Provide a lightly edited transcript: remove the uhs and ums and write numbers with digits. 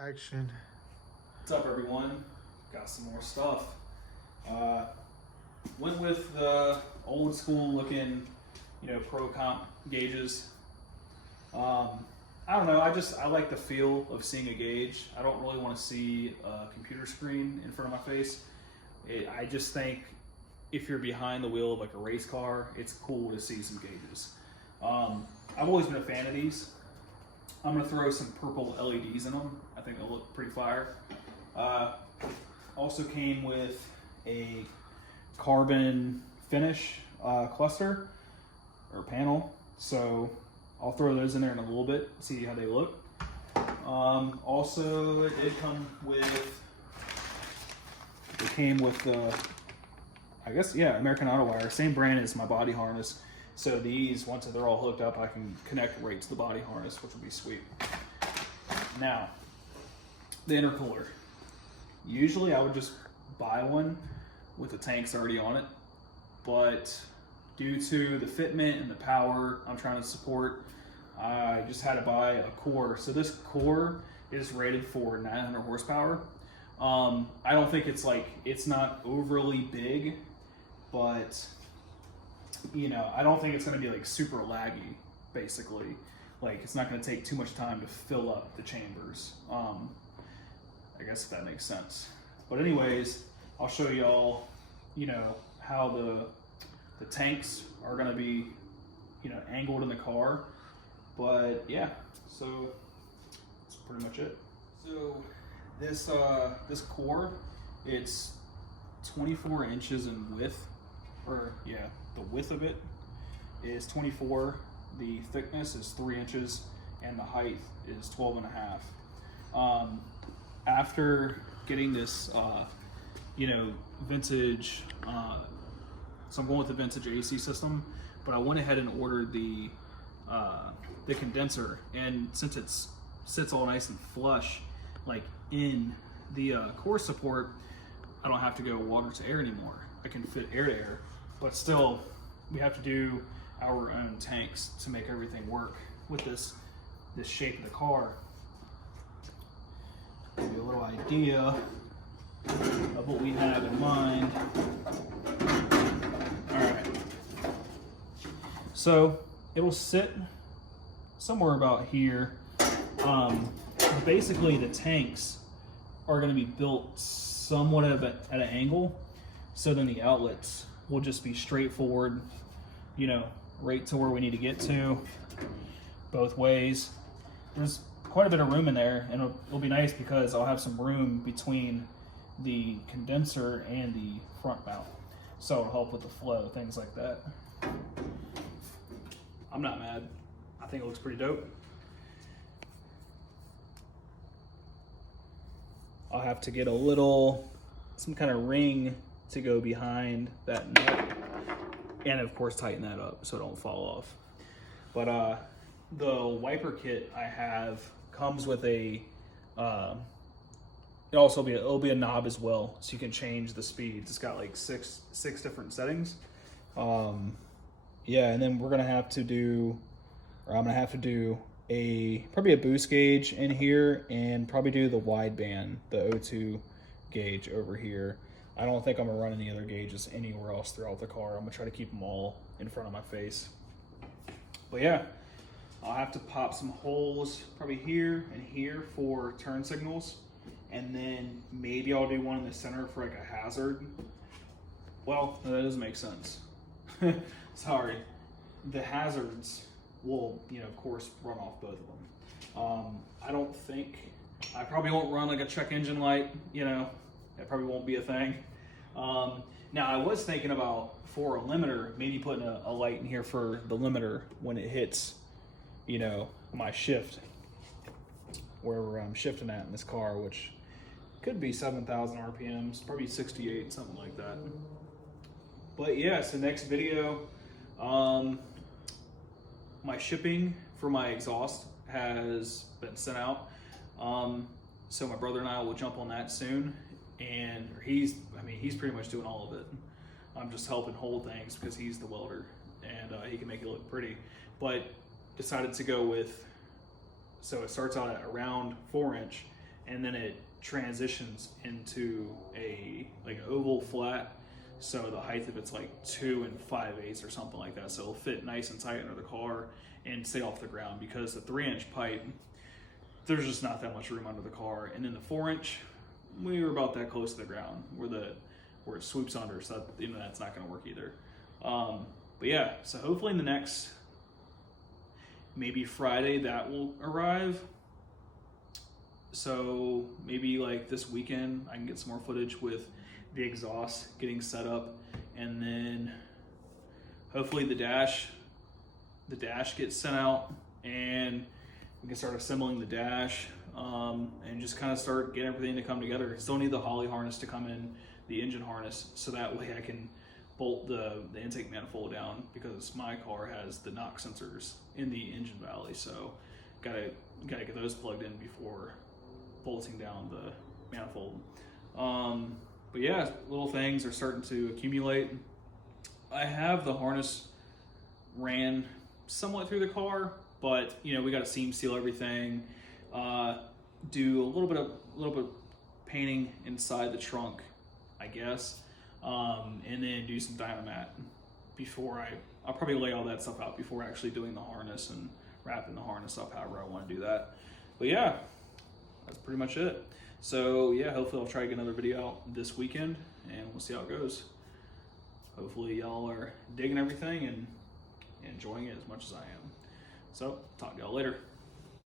Action. What's up, everyone? Got some more stuff. Went with the old school looking, pro comp gauges. I don't know. I like the feel of seeing a gauge. I don't really want to see a computer screen in front of my face. I just think if you're behind the wheel of like a race car, it's cool to see some gauges. I've always been a fan of these. I'm gonna throw some purple LEDs in them. I think they'll look pretty fire. Also came with a carbon finish cluster or panel. So I'll throw those in there in a little bit, see how they look. Also, it came with I guess, yeah, American Auto Wire, same brand as my body harness. So these, once they're all hooked up, I can connect right to the body harness, which will be sweet. Now, the intercooler. Usually I would just buy one with the tanks already on it, but due to the fitment and the power I'm trying to support, I just had to buy a core. So this core is rated for 900 horsepower. I don't think it's not overly big, but I don't think it's going to be like super laggy, basically. Like, it's not going to take too much time to fill up the chambers. I guess if that makes sense. But anyways, I'll show y'all, how the tanks are going to be, angled in the car. But yeah, so that's pretty much it. So this core, it's 24 inches in width, the width of it is 24, the thickness is 3 inches, and the height is 12 and a half. After getting this, vintage, so I'm going with the vintage AC system, but I went ahead and ordered the condenser, and since it sits all nice and flush, like in the core support, I don't have to go water to air anymore. I can fit air to air, but still we have to do our own tanks to make everything work with this shape of the car. Give you a little idea of what we have in mind. All right. So it'll sit somewhere about here. Basically the tanks are going to be built somewhat at an angle, so then the outlets will just be straightforward, right to where we need to get to, both ways. There's quite a bit of room in there, and it'll be nice because I'll have some room between the condenser and the front mount, so it'll help with the flow, things like that. I'm not mad. I think it looks pretty dope. I'll have to get some kind of ring to go behind that nut, and of course tighten that up so it don't fall off. But the wiper kit I have comes with it'll be a knob as well, so you can change the speeds. It's got like six different settings. Yeah, and then I'm gonna have to do probably a boost gauge in here, and probably do the wideband, the O2 gauge over here. I don't think I'm gonna run any other gauges anywhere else throughout the car. I'm gonna try to keep them all in front of my face. But yeah, I'll have to pop some holes probably here and here for turn signals, and then maybe I'll do one in the center for like a hazard. Well, no, that doesn't make sense. Sorry. The hazards will, of course, run off both of them. I probably won't run like a check engine light, that probably won't be a thing. Now I was thinking about, for a limiter, maybe putting a light in here for the limiter when it hits, my shift, wherever I'm shifting at in this car, which could be 7,000 RPMs, probably 68, something like that. But yeah, so next video, my shipping for my exhaust has been sent out. So my brother and I will jump on that soon, and he's pretty much doing all of it. I'm just helping hold things because he's the welder, and he can make it look pretty. But decided to go with, so it starts out at around 4 inch, and then it transitions into a like oval flat. So the height of it's like 2 5/8 or something like that. So it'll fit nice and tight under the car and stay off the ground, because the 3-inch pipe, there's just not that much room under the car. And then the 4-inch, we were about that close to the ground where it swoops under. So that, that's not going to work either. But yeah, so hopefully in the next, maybe Friday, that will arrive. So maybe like this weekend I can get some more footage with the exhaust getting set up, and then hopefully the dash gets sent out, and we can start assembling the dash, and just kind of start getting everything to come together. Still need the Holley harness to come in, the engine harness, so that way I can bolt the intake manifold down, because my car has the knock sensors in the engine valley. So gotta get those plugged in before bolting down the manifold. But yeah, little things are starting to accumulate. I have the harness ran somewhat through the car, but we got to seam seal everything, do a little bit painting inside the trunk, I guess, and then do some Dynamat before I'll probably lay all that stuff out before actually doing the harness and wrapping the harness up however I want to do that. But yeah, that's pretty much it. So yeah, hopefully I'll try to get another video out this weekend, and we'll see how it goes. Hopefully y'all are digging everything and enjoying it as much as I am. So talk to y'all later.